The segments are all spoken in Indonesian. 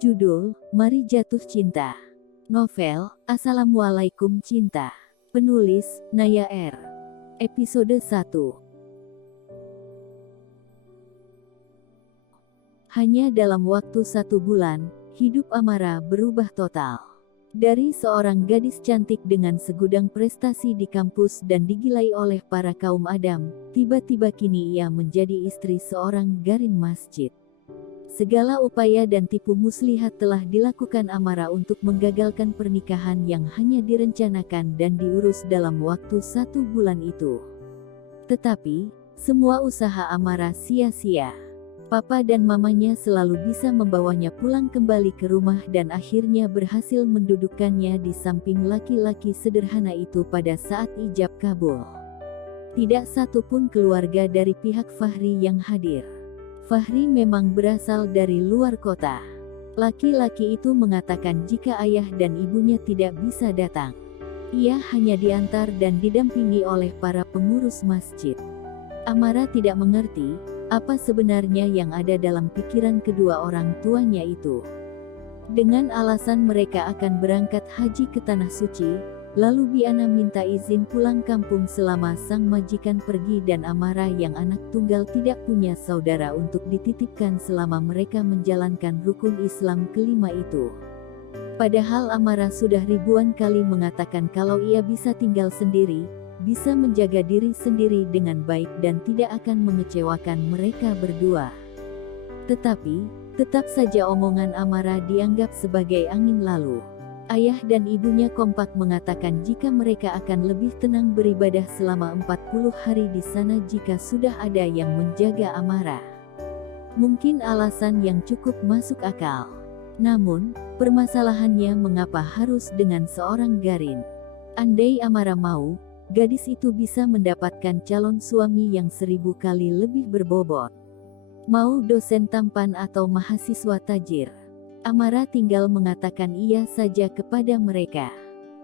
Judul, Mari Jatuh Cinta. Novel, Assalamualaikum Cinta. Penulis, Naya R. Episode 1. Hanya dalam waktu 1 bulan, hidup Amara berubah total. Dari seorang gadis cantik dengan segudang prestasi di kampus dan digilai oleh para kaum adam, tiba-tiba kini ia menjadi istri seorang garin masjid. Segala upaya dan tipu muslihat telah dilakukan Amara untuk menggagalkan pernikahan yang hanya direncanakan dan diurus dalam waktu 1 bulan itu. Tetapi, semua usaha Amara sia-sia. Papa dan mamanya selalu bisa membawanya pulang kembali ke rumah dan akhirnya berhasil mendudukkannya di samping laki-laki sederhana itu pada saat ijab kabul. Tidak satu pun keluarga dari pihak Fahri yang hadir. Fahri memang berasal dari luar kota. Laki-laki itu mengatakan jika ayah dan ibunya tidak bisa datang, ia hanya diantar dan didampingi oleh para pengurus masjid. Amara tidak mengerti apa sebenarnya yang ada dalam pikiran kedua orang tuanya itu. Dengan alasan mereka akan berangkat haji ke Tanah Suci, lalu Biana minta izin pulang kampung selama sang majikan pergi dan Amara yang anak tunggal tidak punya saudara untuk dititipkan selama mereka menjalankan rukun Islam kelima itu. Padahal Amara sudah ribuan kali mengatakan kalau ia bisa tinggal sendiri, bisa menjaga diri sendiri dengan baik dan tidak akan mengecewakan mereka berdua. Tetapi, tetap saja omongan Amara dianggap sebagai angin lalu. Ayah dan ibunya kompak mengatakan jika mereka akan lebih tenang beribadah selama 40 hari di sana jika sudah ada yang menjaga Amara. Mungkin alasan yang cukup masuk akal. Namun, permasalahannya mengapa harus dengan seorang garin? Andai Amara mau, gadis itu bisa mendapatkan calon suami yang 1000 kali lebih berbobot. Mau dosen tampan atau mahasiswa tajir, Amara tinggal mengatakan iya saja kepada mereka.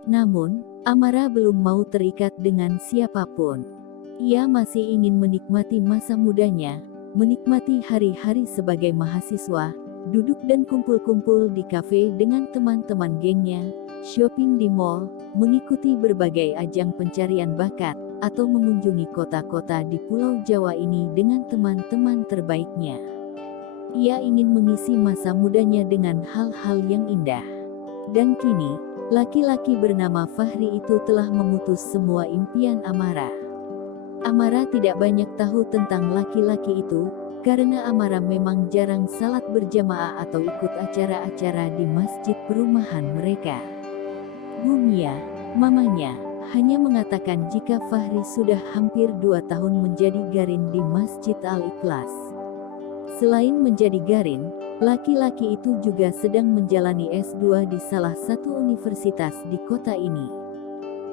Namun, Amara belum mau terikat dengan siapapun. Ia masih ingin menikmati masa mudanya, menikmati hari-hari sebagai mahasiswa, duduk dan kumpul-kumpul di kafe dengan teman-teman gengnya, shopping di mall, mengikuti berbagai ajang pencarian bakat, atau mengunjungi kota-kota di Pulau Jawa ini dengan teman-teman terbaiknya. Ia ingin mengisi masa mudanya dengan hal-hal yang indah. Dan kini, laki-laki bernama Fahri itu telah memutus semua impian Amara. Amara tidak banyak tahu tentang laki-laki itu, karena Amara memang jarang salat berjamaah atau ikut acara-acara di masjid perumahan mereka. Bu Mia, mamanya, hanya mengatakan jika Fahri sudah hampir 2 tahun menjadi garin di Masjid Al-Ikhlas. Selain menjadi garin, laki-laki itu juga sedang menjalani S2 di salah satu universitas di kota ini.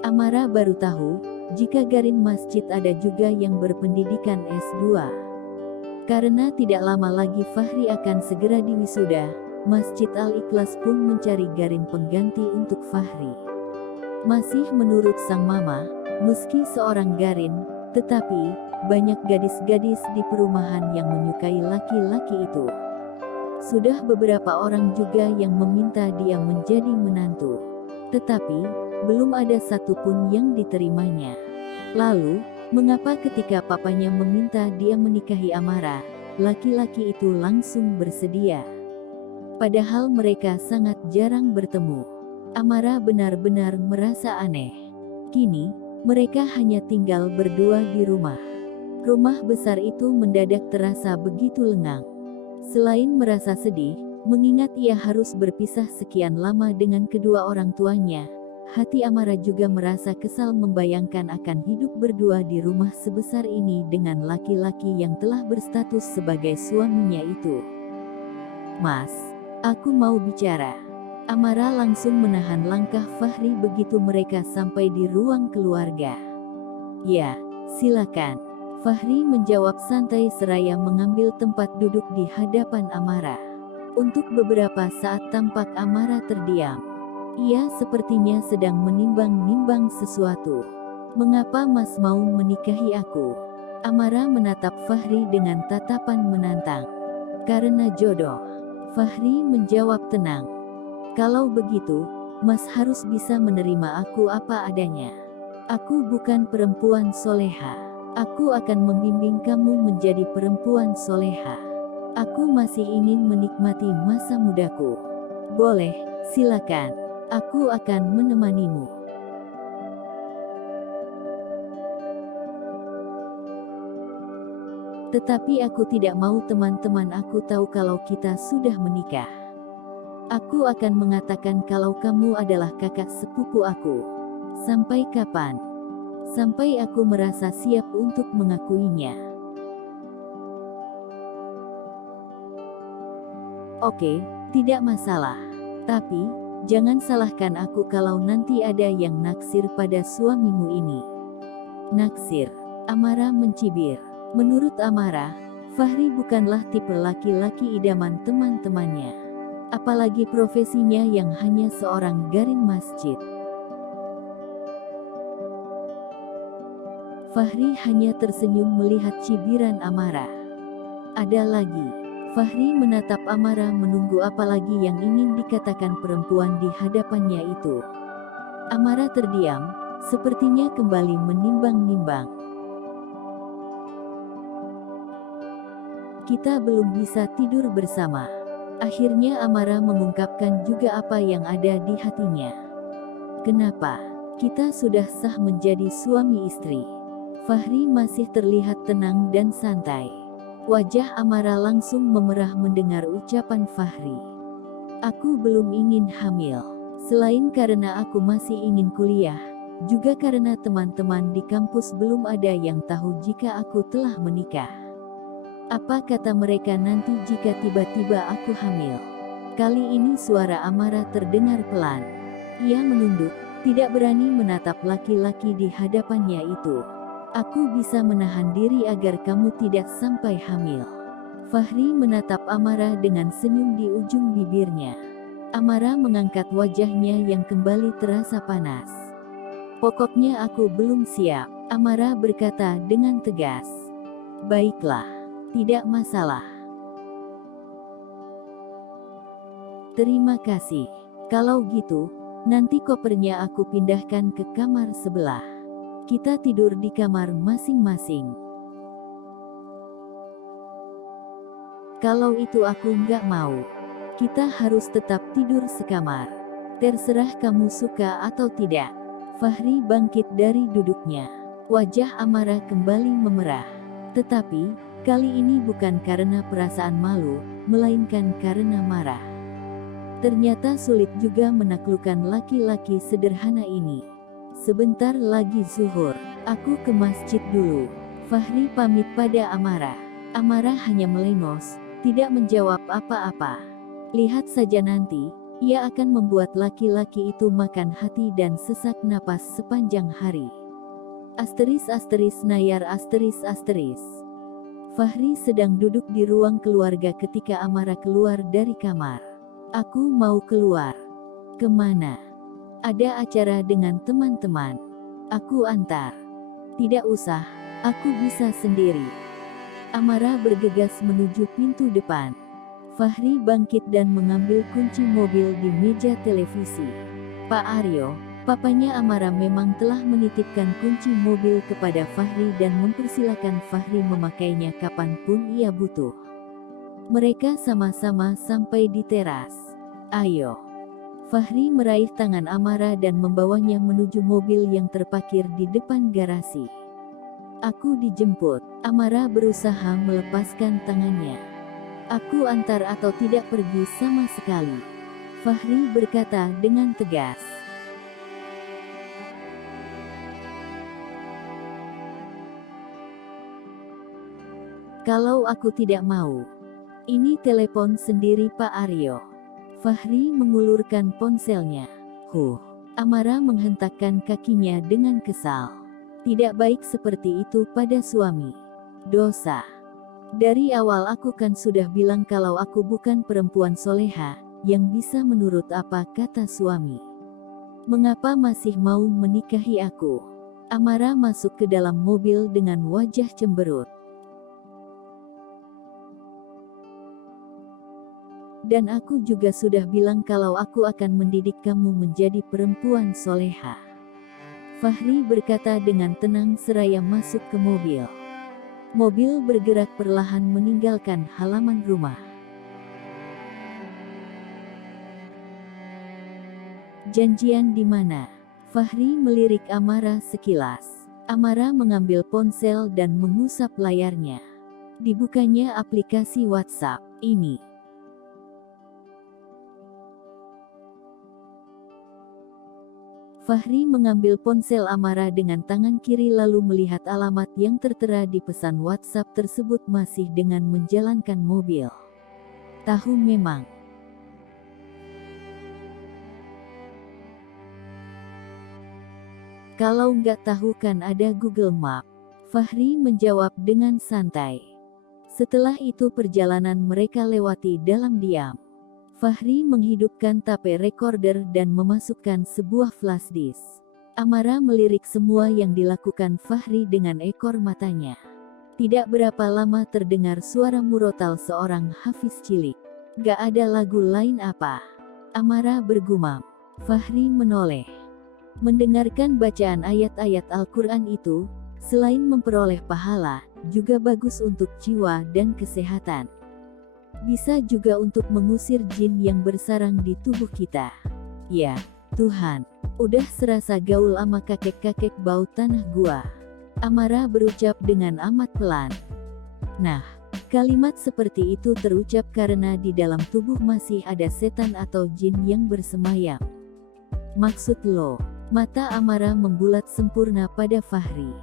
Amara baru tahu, jika garin masjid ada juga yang berpendidikan S2. Karena tidak lama lagi Fahri akan segera diwisuda, Masjid Al-Ikhlas pun mencari garin pengganti untuk Fahri. Masih menurut sang mama, meski seorang garin, tetapi banyak gadis-gadis di perumahan yang menyukai laki-laki itu. Sudah beberapa orang juga yang meminta dia menjadi menantu. Tetapi, belum ada satupun yang diterimanya. Lalu, mengapa ketika papanya meminta dia menikahi Amara, laki-laki itu langsung bersedia? Padahal mereka sangat jarang bertemu. Amara benar-benar merasa aneh. Kini, mereka hanya tinggal berdua di rumah. Rumah besar itu mendadak terasa begitu lengang. Selain merasa sedih, mengingat ia harus berpisah sekian lama dengan kedua orang tuanya, hati Amara juga merasa kesal membayangkan akan hidup berdua di rumah sebesar ini dengan laki-laki yang telah berstatus sebagai suaminya itu. Mas, aku mau bicara. Amara langsung menahan langkah Fahri begitu mereka sampai di ruang keluarga. Ya, silakan. Fahri menjawab santai seraya mengambil tempat duduk di hadapan Amara. Untuk beberapa saat tampak Amara terdiam. Ia sepertinya sedang menimbang-nimbang sesuatu. Mengapa Mas mau menikahi aku? Amara menatap Fahri dengan tatapan menantang. Karena jodoh. Fahri menjawab tenang. Kalau begitu, Mas harus bisa menerima aku apa adanya. Aku bukan perempuan soleha. Aku akan membimbing kamu menjadi perempuan soleha. Aku masih ingin menikmati masa mudaku. Boleh, silakan. Aku akan menemanimu. Tetapi aku tidak mau teman-teman aku tahu kalau kita sudah menikah. Aku akan mengatakan kalau kamu adalah kakak sepupu aku. Sampai kapan? Sampai aku merasa siap untuk mengakuinya. Oke, tidak masalah. Tapi, jangan salahkan aku kalau nanti ada yang naksir pada suamimu ini. Naksir. Amara mencibir. Menurut Amara, Fahri bukanlah tipe laki-laki idaman teman-temannya. Apalagi profesinya yang hanya seorang garin masjid. Fahri hanya tersenyum melihat cibiran Amara. Ada lagi. Fahri menatap Amara menunggu apa lagi yang ingin dikatakan perempuan di hadapannya itu. Amara terdiam, sepertinya kembali menimbang-nimbang. Kita belum bisa tidur bersama. Akhirnya Amara mengungkapkan juga apa yang ada di hatinya. Kenapa? Kita sudah sah menjadi suami istri. Fahri masih terlihat tenang dan santai. Wajah Amara langsung memerah mendengar ucapan Fahri. Aku belum ingin hamil. Selain karena aku masih ingin kuliah, juga karena teman-teman di kampus belum ada yang tahu jika aku telah menikah. Apa kata mereka nanti jika tiba-tiba aku hamil? Kali ini suara Amara terdengar pelan. Ia menunduk, tidak berani menatap laki-laki di hadapannya itu. Aku bisa menahan diri agar kamu tidak sampai hamil. Fahri menatap Amara dengan senyum di ujung bibirnya. Amara mengangkat wajahnya yang kembali terasa panas. Pokoknya aku belum siap, Amara berkata dengan tegas. Baiklah. Tidak masalah. Terima kasih. Kalau gitu, nanti kopernya aku pindahkan ke kamar sebelah. Kita tidur di kamar masing-masing. Kalau itu aku nggak mau. Kita harus tetap tidur sekamar. Terserah kamu suka atau tidak. Fahri bangkit dari duduknya. Wajah Amara kembali memerah. Tetapi, kali ini bukan karena perasaan malu, melainkan karena marah. Ternyata sulit juga menaklukkan laki-laki sederhana ini. Sebentar lagi zuhur, aku ke masjid dulu. Fahri pamit pada Amara. Amara hanya melengos, tidak menjawab apa-apa. Lihat saja nanti, ia akan membuat laki-laki itu makan hati dan sesak napas sepanjang hari. Nayar ***. Fahri sedang duduk di ruang keluarga ketika Amara keluar dari kamar. Aku mau keluar. Kemana? Ada acara dengan teman-teman. Aku antar. Tidak usah, aku bisa sendiri. Amara bergegas menuju pintu depan. Fahri bangkit dan mengambil kunci mobil di meja televisi. Pak Aryo, papanya Amara memang telah menitipkan kunci mobil kepada Fahri dan mempersilakan Fahri memakainya kapanpun ia butuh. Mereka sama-sama sampai di teras. Ayo. Fahri meraih tangan Amara dan membawanya menuju mobil yang terparkir di depan garasi. Aku dijemput. Amara berusaha melepaskan tangannya. Aku antar atau tidak pergi sama sekali. Fahri berkata dengan tegas. Kalau aku tidak mau. Ini telepon sendiri Pak Aryo. Fahri mengulurkan ponselnya. Amara menghentakkan kakinya dengan kesal. Tidak baik seperti itu pada suami. Dosa. Dari awal aku kan sudah bilang kalau aku bukan perempuan soleha, yang bisa menurut apa kata suami. Mengapa masih mau menikahi aku? Amara masuk ke dalam mobil dengan wajah cemberut. Dan aku juga sudah bilang kalau aku akan mendidik kamu menjadi perempuan soleha. Fahri berkata dengan tenang seraya masuk ke mobil. Mobil bergerak perlahan meninggalkan halaman rumah. Janjian di mana? Fahri melirik Amara sekilas. Amara mengambil ponsel dan mengusap layarnya. Dibukanya aplikasi WhatsApp. Ini. Fahri mengambil ponsel Amara dengan tangan kiri lalu melihat alamat yang tertera di pesan WhatsApp tersebut masih dengan menjalankan mobil. Tahu memang. Kalau nggak tahu kan ada Google Map. Fahri menjawab dengan santai. Setelah itu perjalanan mereka lewati dalam diam. Fahri menghidupkan tape recorder dan memasukkan sebuah flash disk. Amara melirik semua yang dilakukan Fahri dengan ekor matanya. Tidak berapa lama terdengar suara murotal seorang hafiz cilik. Gak ada lagu lain apa? Amara bergumam. Fahri menoleh. Mendengarkan bacaan ayat-ayat Al-Quran itu, selain memperoleh pahala, juga bagus untuk jiwa dan kesehatan. Bisa juga untuk mengusir jin yang bersarang di tubuh kita. Ya, Tuhan, udah serasa gaul ama kakek-kakek bau tanah gua. Amara berucap dengan amat pelan. Nah, kalimat seperti itu terucap karena di dalam tubuh masih ada setan atau jin yang bersemayam. Maksud lo? Mata Amara membulat sempurna pada Fahri.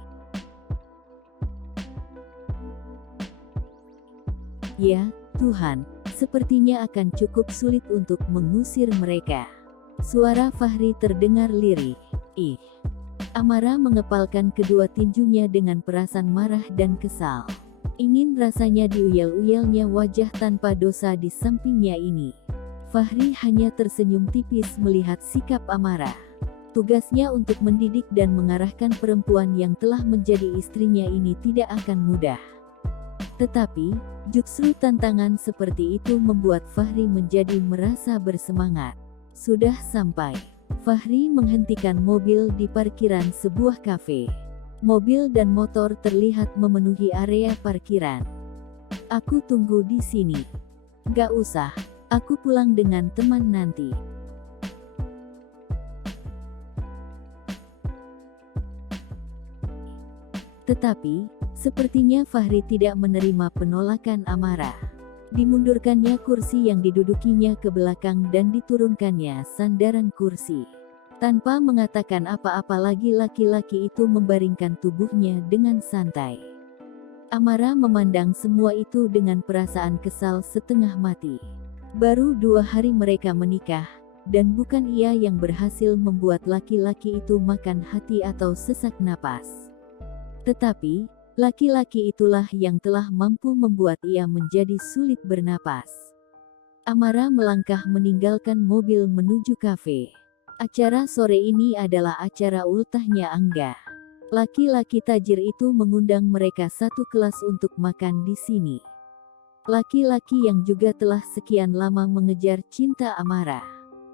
Ya, Tuhan, sepertinya akan cukup sulit untuk mengusir mereka. Suara Fahri terdengar lirih. Ih. Amara mengepalkan kedua tinjunya dengan perasaan marah dan kesal. Ingin rasanya diuyel-uyelnya wajah tanpa dosa di sampingnya ini. Fahri hanya tersenyum tipis melihat sikap Amara. Tugasnya untuk mendidik dan mengarahkan perempuan yang telah menjadi istrinya ini tidak akan mudah. Tetapi, justru tantangan seperti itu membuat Fahri menjadi merasa bersemangat. Sudah sampai. Fahri menghentikan mobil di parkiran sebuah kafe. Mobil dan motor terlihat memenuhi area parkiran. Aku tunggu di sini. Gak usah, aku pulang dengan teman nanti. Tetapi, sepertinya Fahri tidak menerima penolakan Amara. Dimundurkannya kursi yang didudukinya ke belakang dan diturunkannya sandaran kursi. Tanpa mengatakan apa-apa lagi laki-laki itu membaringkan tubuhnya dengan santai. Amara memandang semua itu dengan perasaan kesal setengah mati. Baru 2 hari mereka menikah, dan bukan ia yang berhasil membuat laki-laki itu makan hati atau sesak napas. Tetapi, laki-laki itulah yang telah mampu membuat ia menjadi sulit bernapas. Amara melangkah meninggalkan mobil menuju kafe. Acara sore ini adalah acara ultahnya Angga. Laki-laki tajir itu mengundang mereka satu kelas untuk makan di sini. Laki-laki yang juga telah sekian lama mengejar cinta Amara.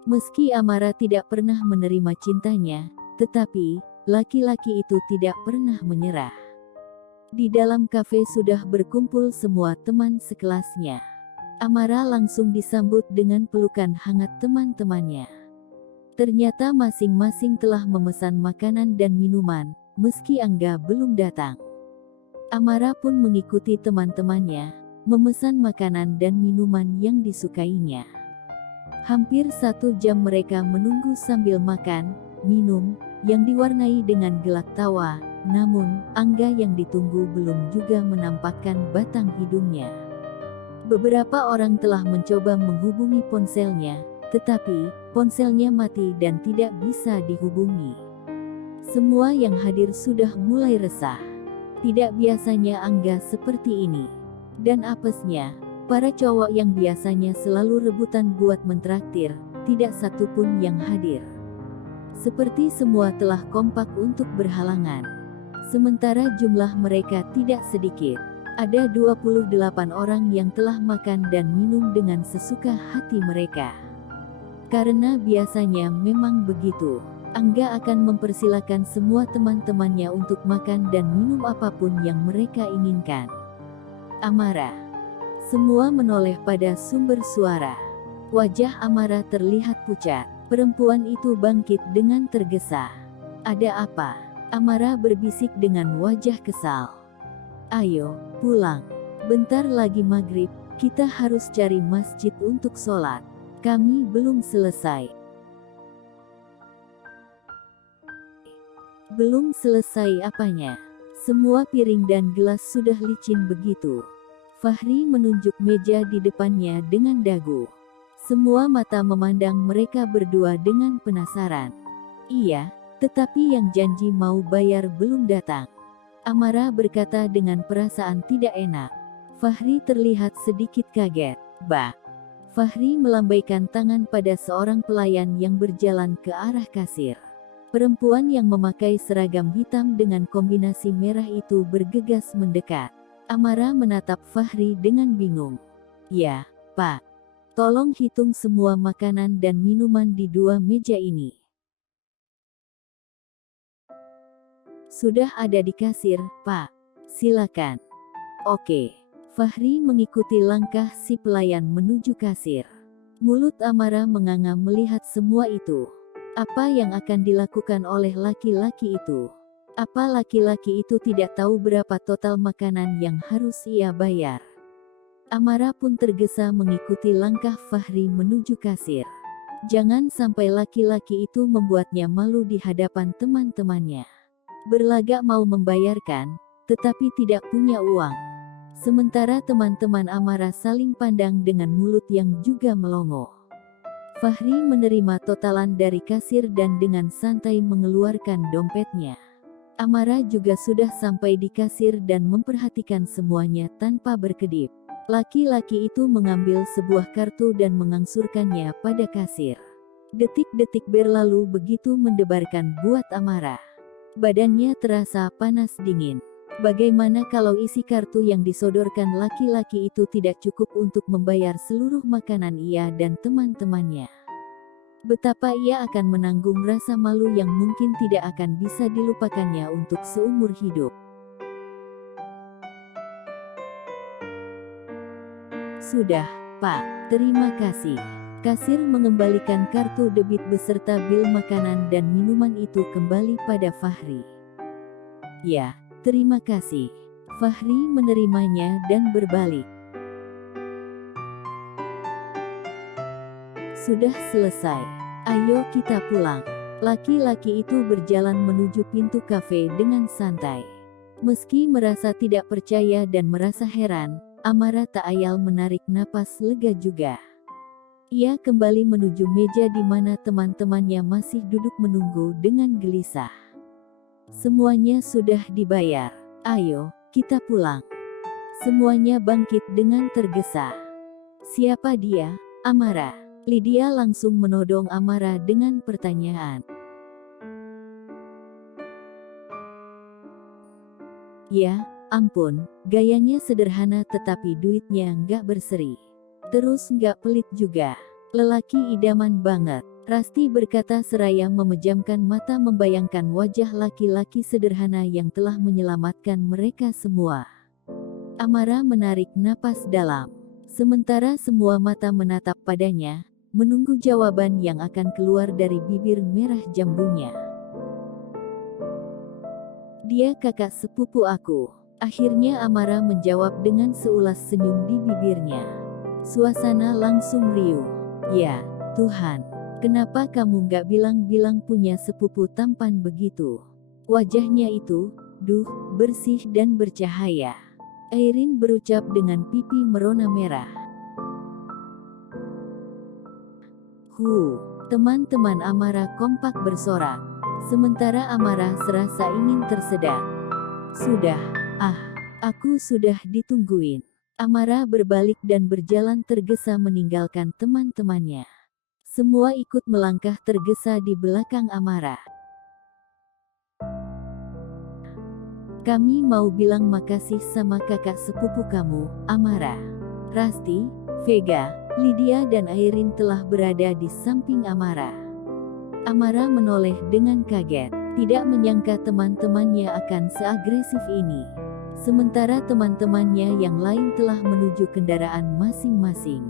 Meski Amara tidak pernah menerima cintanya, tetapi laki-laki itu tidak pernah menyerah. Di dalam kafe sudah berkumpul semua teman sekelasnya. Amara langsung disambut dengan pelukan hangat teman-temannya. Ternyata masing-masing telah memesan makanan dan minuman, meski Angga belum datang. Amara pun mengikuti teman-temannya, memesan makanan dan minuman yang disukainya. Hampir 1 jam mereka menunggu sambil makan, minum, yang diwarnai dengan gelak tawa, namun, Angga yang ditunggu belum juga menampakkan batang hidungnya. Beberapa orang telah mencoba menghubungi ponselnya, tetapi, ponselnya mati dan tidak bisa dihubungi. Semua yang hadir sudah mulai resah. Tidak biasanya Angga seperti ini. Dan apesnya, para cowok yang biasanya selalu rebutan buat mentraktir, tidak satu pun yang hadir. Seperti semua telah kompak untuk berhalangan. Sementara jumlah mereka tidak sedikit. Ada 28 orang yang telah makan dan minum dengan sesuka hati mereka. Karena biasanya memang begitu. Angga akan mempersilakan semua teman-temannya untuk makan dan minum apapun yang mereka inginkan. Amara. Semua menoleh pada sumber suara. Wajah Amara terlihat pucat. Perempuan itu bangkit dengan tergesa. Ada apa? Amara berbisik dengan wajah kesal. Ayo, pulang. Bentar lagi maghrib, kita harus cari masjid untuk sholat. Kami belum selesai. Belum selesai apanya? Semua piring dan gelas sudah licin begitu. Fahri menunjuk meja di depannya dengan dagu. Semua mata memandang mereka berdua dengan penasaran. Iya, tetapi yang janji mau bayar belum datang. Amara berkata dengan perasaan tidak enak. Fahri terlihat sedikit kaget. Bah. Fahri melambaikan tangan pada seorang pelayan yang berjalan ke arah kasir. Perempuan yang memakai seragam hitam dengan kombinasi merah itu bergegas mendekat. Amara menatap Fahri dengan bingung. Ya, Pak. Tolong hitung semua makanan dan minuman di 2 meja ini. Sudah ada di kasir, Pak. Silakan. Oke. Fahri mengikuti langkah si pelayan menuju kasir. Mulut Amara menganga melihat semua itu. Apa yang akan dilakukan oleh laki-laki itu? Apa laki-laki itu tidak tahu berapa total makanan yang harus ia bayar? Amara pun tergesa mengikuti langkah Fahri menuju kasir. Jangan sampai laki-laki itu membuatnya malu di hadapan teman-temannya. Berlagak mau membayarkan, tetapi tidak punya uang. Sementara teman-teman Amara saling pandang dengan mulut yang juga melongo. Fahri menerima totalan dari kasir dan dengan santai mengeluarkan dompetnya. Amara juga sudah sampai di kasir dan memperhatikan semuanya tanpa berkedip. Laki-laki itu mengambil sebuah kartu dan mengangsurkannya pada kasir. Detik-detik berlalu begitu mendebarkan buat Amara. Badannya terasa panas dingin. Bagaimana kalau isi kartu yang disodorkan laki-laki itu tidak cukup untuk membayar seluruh makanan ia dan teman-temannya? Betapa ia akan menanggung rasa malu yang mungkin tidak akan bisa dilupakannya untuk seumur hidup. Sudah, Pak. Terima kasih. Kasir mengembalikan kartu debit beserta bil makanan dan minuman itu kembali pada Fahri. Ya. Terima kasih. Fahri menerimanya dan berbalik. Sudah selesai. Ayo kita pulang. Laki-laki itu berjalan menuju pintu kafe dengan santai. Meski merasa tidak percaya dan merasa heran, Amara tak ayal menarik napas lega juga. Ia kembali menuju meja di mana teman-temannya masih duduk menunggu dengan gelisah. Semuanya sudah dibayar. Ayo, kita pulang. Semuanya bangkit dengan tergesa. Siapa dia? Amara. Lydia langsung menodong Amara dengan pertanyaan. Ya, ampun, gayanya sederhana tetapi duitnya nggak berseri. Terus nggak pelit juga. Lelaki idaman banget. Rasti berkata seraya memejamkan mata membayangkan wajah laki-laki sederhana yang telah menyelamatkan mereka semua. Amara menarik napas dalam. Sementara semua mata menatap padanya, menunggu jawaban yang akan keluar dari bibir merah jambunya. Dia kakak sepupu aku. Akhirnya Amara menjawab dengan seulas senyum di bibirnya. Suasana langsung riuh. Ya, Tuhan. Kenapa kamu gak bilang-bilang punya sepupu tampan begitu? Wajahnya itu, bersih dan bercahaya. Airin berucap dengan pipi merona merah. Teman-teman Amara kompak bersorak. Sementara Amara serasa ingin tersedak. Sudah, aku sudah ditungguin. Amara berbalik dan berjalan tergesa meninggalkan teman-temannya. Semua ikut melangkah tergesa di belakang Amara. Kami mau bilang makasih sama kakak sepupu kamu, Amara. Rasti, Vega, Lydia dan Airin telah berada di samping Amara. Amara menoleh dengan kaget, tidak menyangka teman-temannya akan seagresif ini. Sementara teman-temannya yang lain telah menuju kendaraan masing-masing.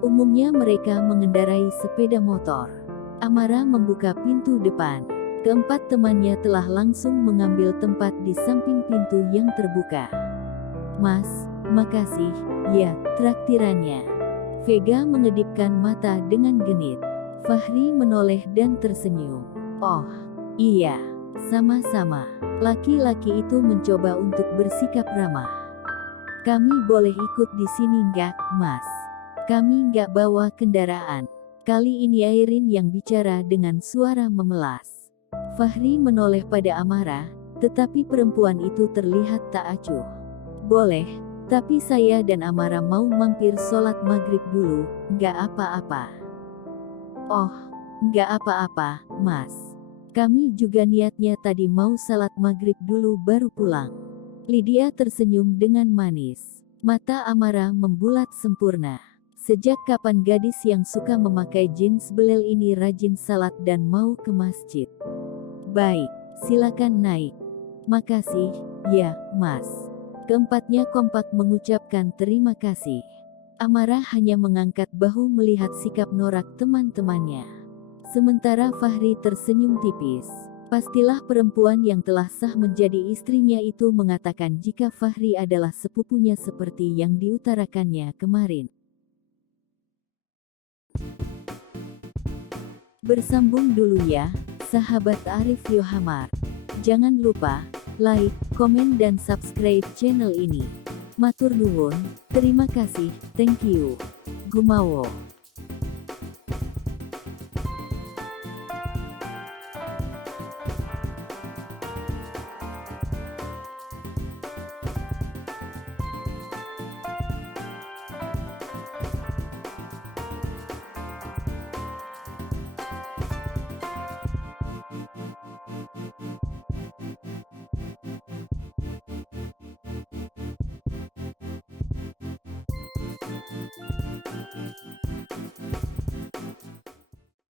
Umumnya mereka mengendarai sepeda motor. Amara membuka pintu depan. Keempat temannya telah langsung mengambil tempat di samping pintu yang terbuka. Mas, makasih, ya, traktirannya. Vega mengedipkan mata dengan genit. Fahri menoleh dan tersenyum. Oh, iya, sama-sama. Laki-laki itu mencoba untuk bersikap ramah. Kami boleh ikut di sini nggak, Mas? Kami nggak bawa kendaraan. Kali ini Airin yang bicara dengan suara memelas. Fahri menoleh pada Amara, tetapi perempuan itu terlihat tak acuh. Boleh, tapi saya dan Amara mau mampir sholat maghrib dulu, nggak apa-apa. Oh, nggak apa-apa, Mas. Kami juga niatnya tadi mau salat maghrib dulu baru pulang. Lydia tersenyum dengan manis. Mata Amara membulat sempurna. Sejak kapan gadis yang suka memakai jeans belel ini rajin salat dan mau ke masjid? Baik, silakan naik. Makasih, ya, Mas. Keempatnya kompak mengucapkan terima kasih. Amara hanya mengangkat bahu melihat sikap norak teman-temannya. Sementara Fahri tersenyum tipis. Pastilah perempuan yang telah sah menjadi istrinya itu mengatakan jika Fahri adalah sepupunya seperti yang diutarakannya kemarin. Bersambung dulu ya, sahabat Arif Yohamar. Jangan lupa, like, komen dan subscribe channel ini. Matur nuwun, terima kasih, thank you. Gumawo.